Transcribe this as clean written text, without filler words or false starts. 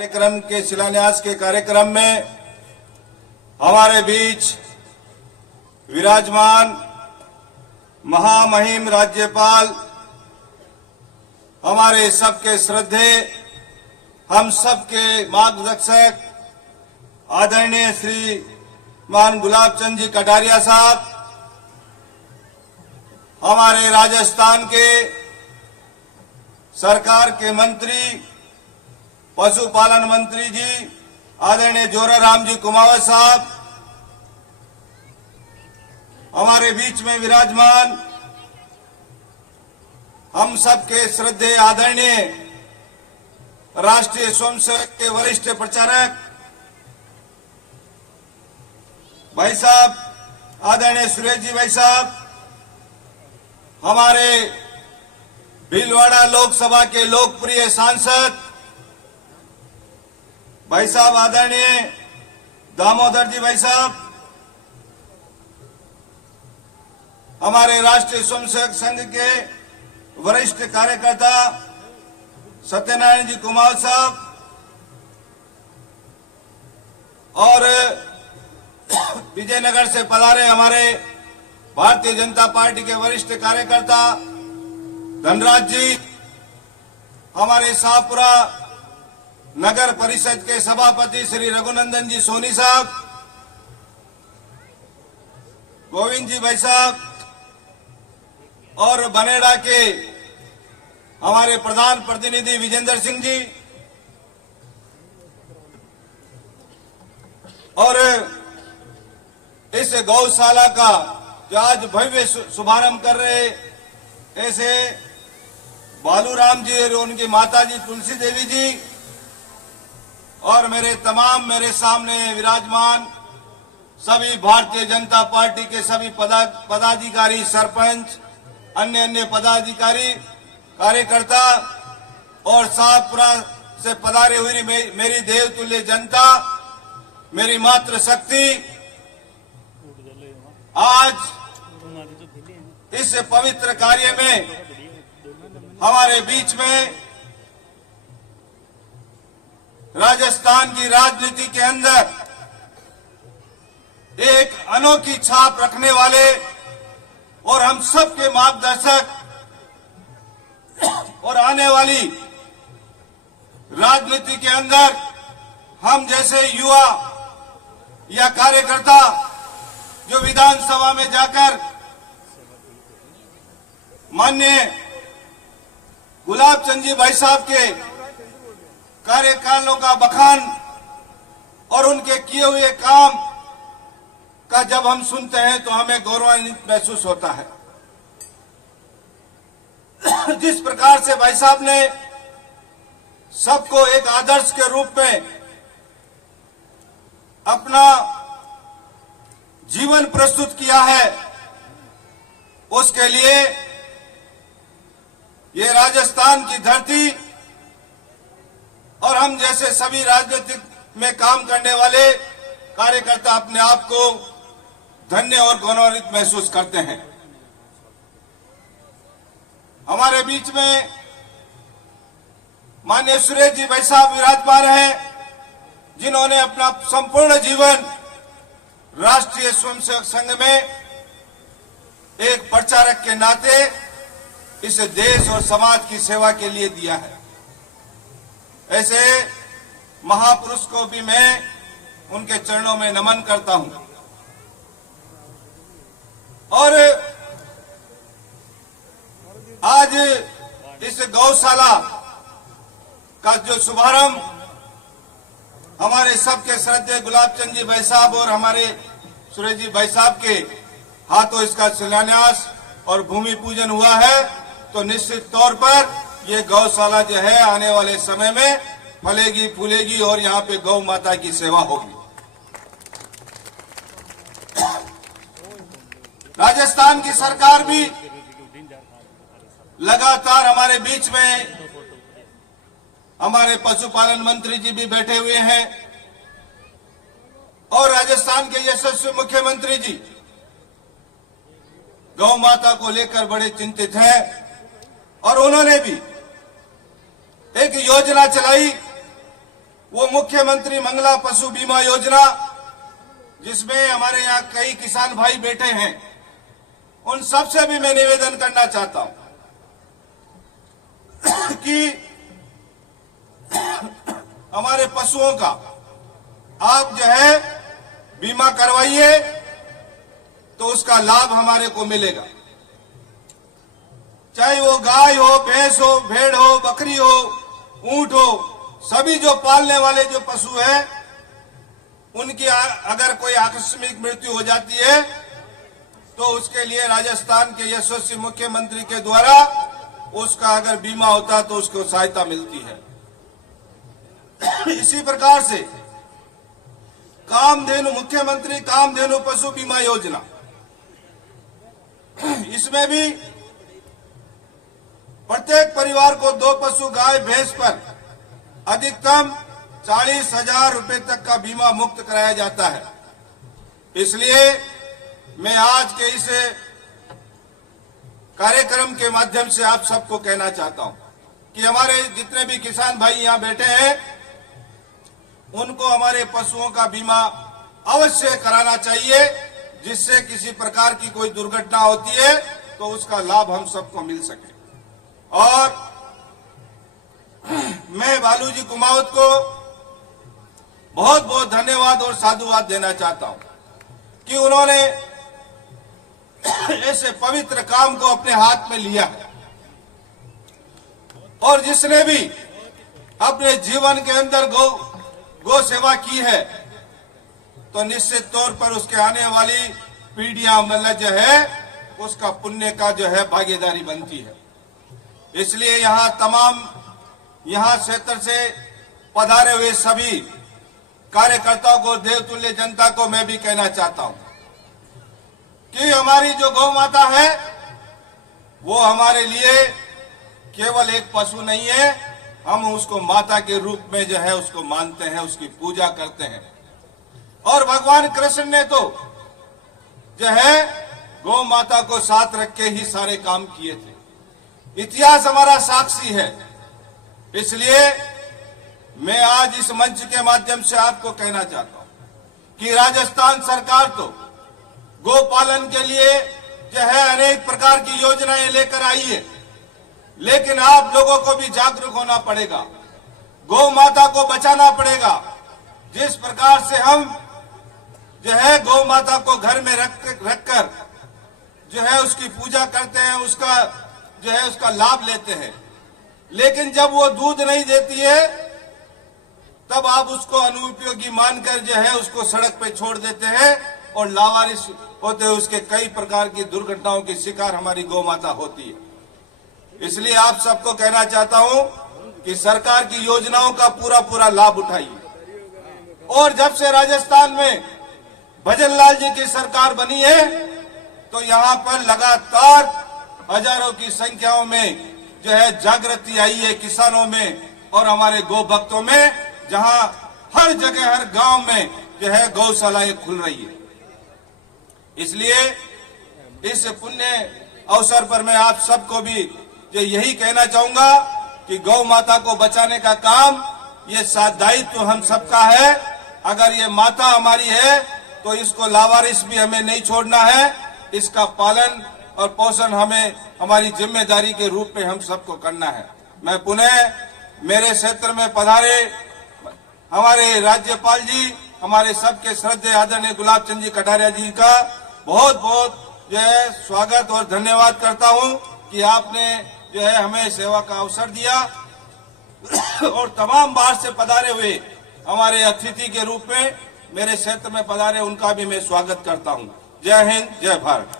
कार्यक्रम के शिलान्यास के कार्यक्रम में हमारे बीच विराजमान महामहिम राज्यपाल, हमारे सबके श्रद्धेय, हम सबके मार्गदर्शक आदरणीय श्री मान गुलाब चंद जी कटारिया साहब, हमारे राजस्थान के सरकार के मंत्री पशुपालन मंत्री जी आदरणीय जोराराम जी कुमावत साहब, हमारे बीच में विराजमान हम सबके श्रद्धेय आदरणीय राष्ट्रीय स्वयंसेवक के वरिष्ठ प्रचारक भाई साहब आदरणीय सुरेश जी भाई साहब, हमारे भीलवाड़ा लोकसभा के लोकप्रिय सांसद भाई साहब आदरणीय दामोदर जी भाई साहब, हमारे राष्ट्रीय स्वयंसेवक संघ के वरिष्ठ कार्यकर्ता सत्यनारायण जी कुमार साहब और विजयनगर से पधारे हमारे भारतीय जनता पार्टी के वरिष्ठ कार्यकर्ता धनराज जी, हमारे शाहपुरा नगर परिषद के सभापति श्री रघुनंदन जी सोनी साहब, गोविंद जी भाई साहब और बनेड़ा के हमारे प्रधान प्रतिनिधि विजेंद्र सिंह जी और इस गौशाला का जो आज भव्य शुभारंभ कर रहे ऐसे बालूराम जी और उनकी माता जी तुलसी देवी जी और मेरे सामने विराजमान सभी भारतीय जनता पार्टी के सभी पदाधिकारी, सरपंच, अन्य पदाधिकारी, कार्यकर्ता और शाहपुरा से पधारे हुई मेरी देवतुल्य जनता, मेरी मातृ शक्ति, आज इस पवित्र कार्य में हमारे बीच में राजस्थान की राजनीति के अंदर एक अनोखी छाप रखने वाले और हम सबके मार्गदर्शक और आने वाली राजनीति के अंदर हम जैसे युवा या कार्यकर्ता जो विधानसभा में जाकर माननीय गुलाब चंद जी भाई साहब के कार्यकालों का बखान और उनके किए हुए काम का जब हम सुनते हैं तो हमें गौरवान्वित महसूस होता है। जिस प्रकार से भाई साहब ने सबको एक आदर्श के रूप में अपना जीवन प्रस्तुत किया है, उसके लिए ये राजस्थान की धरती और हम जैसे सभी राजनीतिक में काम करने वाले कार्यकर्ता अपने आप को धन्य और गौरवान्वित महसूस करते हैं। हमारे बीच में माननीय सुरेश जी भाई साहब विराजमान हैं, जिन्होंने अपना संपूर्ण जीवन राष्ट्रीय स्वयंसेवक संघ में एक प्रचारक के नाते इस देश और समाज की सेवा के लिए दिया है। ऐसे महापुरुष को भी मैं उनके चरणों में नमन करता हूं और आज इस गौशाला का जो शुभारंभ हमारे सबके श्रद्धेय गुलाब चंद जी भाई साहब और हमारे सुरेश जी भाई साहब के हाथों इसका शिलान्यास और भूमि पूजन हुआ है, तो निश्चित तौर पर ये गौशाला जो है आने वाले समय में फलेगी फूलेगी और यहाँ पे गौ माता की सेवा होगी। राजस्थान की सरकार भी लगातार हमारे बीच में, हमारे पशुपालन मंत्री जी भी बैठे हुए हैं और राजस्थान के यशस्वी मुख्यमंत्री जी गौ माता को लेकर बड़े चिंतित हैं और उन्होंने भी एक योजना चलाई वो मुख्यमंत्री मंगला पशु बीमा योजना, जिसमें हमारे यहाँ कई किसान भाई बैठे हैं, उन सबसे भी मैं निवेदन करना चाहता हूं कि हमारे पशुओं का आप जो है बीमा करवाइए, तो उसका लाभ हमारे को मिलेगा। चाहे वो गाय हो, भैंस हो, भेड़ हो, बकरी हो, ऊंट हो, सभी जो पालने वाले जो पशु हैं, उनकी अगर कोई आकस्मिक मृत्यु हो जाती है तो उसके लिए राजस्थान के यशस्वी मुख्यमंत्री के द्वारा उसका अगर बीमा होता तो उसको सहायता मिलती है। इसी प्रकार से कामधेनु, मुख्यमंत्री कामधेनु पशु बीमा योजना, इसमें भी प्रत्येक परिवार को 2 पशु गाय भैंस पर अधिकतम 40,000 रुपए तक का बीमा मुक्त कराया जाता है। इसलिए मैं आज के इस कार्यक्रम के माध्यम से आप सबको कहना चाहता हूं कि हमारे जितने भी किसान भाई यहां बैठे हैं, उनको हमारे पशुओं का बीमा अवश्य कराना चाहिए, जिससे किसी प्रकार की कोई दुर्घटना होती है तो उसका लाभ हम सबको मिल सके। और मैं बालूजी कुमावत को बहुत बहुत धन्यवाद और साधुवाद देना चाहता हूं कि उन्होंने ऐसे पवित्र काम को अपने हाथ में लिया है, और जिसने भी अपने जीवन के अंदर गौ सेवा की है, तो निश्चित तौर पर उसके आने वाली पीढ़ियां मतलब जो है उसका पुण्य का जो है भागीदारी बनती है। इसलिए यहाँ क्षेत्र से पधारे हुए सभी कार्यकर्ताओं को, देवतुल्य जनता को मैं भी कहना चाहता हूं कि हमारी जो गौ माता है वो हमारे लिए केवल एक पशु नहीं है, हम उसको माता के रूप में जो है उसको मानते हैं, उसकी पूजा करते हैं। और भगवान कृष्ण ने तो जो है गौ माता को साथ रख के ही सारे काम किए थे। इतिहास हमारा साक्षी है। इसलिए मैं आज इस मंच के माध्यम से आपको कहना चाहता हूं कि राजस्थान सरकार तो गौ पालन के लिए जो है अनेक प्रकार की योजनाएं लेकर आई है, लेकिन आप लोगों को भी जागरूक होना पड़ेगा, गौ माता को बचाना पड़ेगा। जिस प्रकार से हम जो है गौ माता को घर में रखकर जो है उसकी पूजा करते हैं, उसका लाभ लेते हैं, लेकिन जब वो दूध नहीं देती है तब आप उसको अनुपयोगी मानकर जो है उसको सड़क पे छोड़ देते हैं, और लावारिस होते हुए उसके कई प्रकार की दुर्घटनाओं की शिकार हमारी गौ माता होती है। इसलिए आप सबको कहना चाहता हूं कि सरकार की योजनाओं का पूरा लाभ उठाइए। और जब से राजस्थान में भजन लाल जी की सरकार बनी है, तो यहाँ पर लगातार हजारों की संख्याओं में जो है जागृति आई है किसानों में और हमारे गौ भक्तों में, जहां हर जगह हर गांव में जो है गौशालाएं खुल रही है। इसलिए इस पुण्य अवसर पर मैं आप सबको भी जो यही कहना चाहूंगा कि गौ माता को बचाने का काम ये दायित्व हम सबका है। अगर ये माता हमारी है तो इसको लावारिस भी हमें नहीं छोड़ना है, इसका पालन और पोषण हमें हमारी जिम्मेदारी के रूप में हम सबको करना है। मैं पुनः मेरे क्षेत्र में पधारे हमारे राज्यपाल जी, हमारे सबके श्रद्धेय आदरणीय गुलाब चंद जी कटारिया जी का बहुत बहुत जो है स्वागत और धन्यवाद करता हूं कि आपने जो है हमें सेवा का अवसर दिया, और तमाम बाहर से पधारे हुए हमारे अतिथि के रूप में मेरे क्षेत्र में पधारे उनका भी मैं स्वागत करता हूं। जय हिंद, जय भारत।